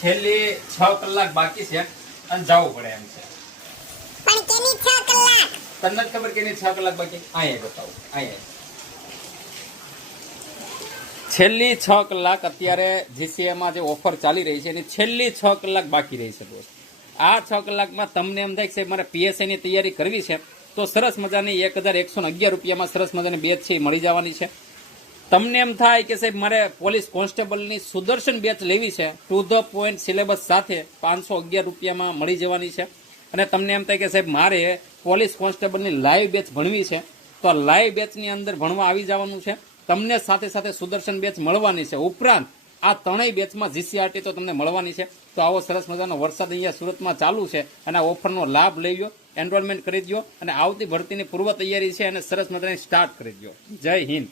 છેલ્લી છ કલાક બાકી છે અને જવું પડે એમ છે. પણ કેની છ કલાક? તને નથી ખબર કે એની છ કલાક બાકી? અહીંયા બતાવું અહીંયા છેલ્લી છ કલાક અત્યારે જીસીએમાં જે ઓફર ચાલી રહી છે એની છેલ્લી છ કલાક બાકી રહી છે દોસ્ત આ છ કલાકમાં તમને એમ થાય કે મારે પીએસઆઈની તૈયારી કરવી છે તો સરસ મજાની એક હજાર એકસો અગિયાર રૂપિયામાં સરસ મજાની બેચ છે એ મળી જવાની છે. તમને એમ થાય કે સાહેબ, મારે પોલીસ કોન્સ્ટેબલની સુદર્શન બેચ લેવી છે ટુ ધ પોઈન્ટ સિલેબસ સાથે પાંચસો અગિયાર રૂપિયામાં મળી જવાની છે. અને તમને એમ થાય કે સાહેબ, મારે પોલીસ કોન્સ્ટેબલની લાઈવ બેચ ભણવી છે, તો આ લાઈવ બેચની અંદર ભણવા આવી જવાનું છે. તમને સાથે સાથે સુદર્શન બેચ મળવાની છે. ઉપરાંત, આ ત્રણેય બેચમાં જીસીઆરટી તો તમને મળવાની છે. તો આવો સરસ મજાનો વરસાદ અહીંયા સુરતમાં ચાલુ છે અને આ ઓફરનો લાભ લઈ લો એનરોલમેન્ટ કરી દો અને આવતી ભરતીની પૂર્વ તૈયારી છે અને સરસ મજાની સ્ટાર્ટ કરી દો જય હિન્દ.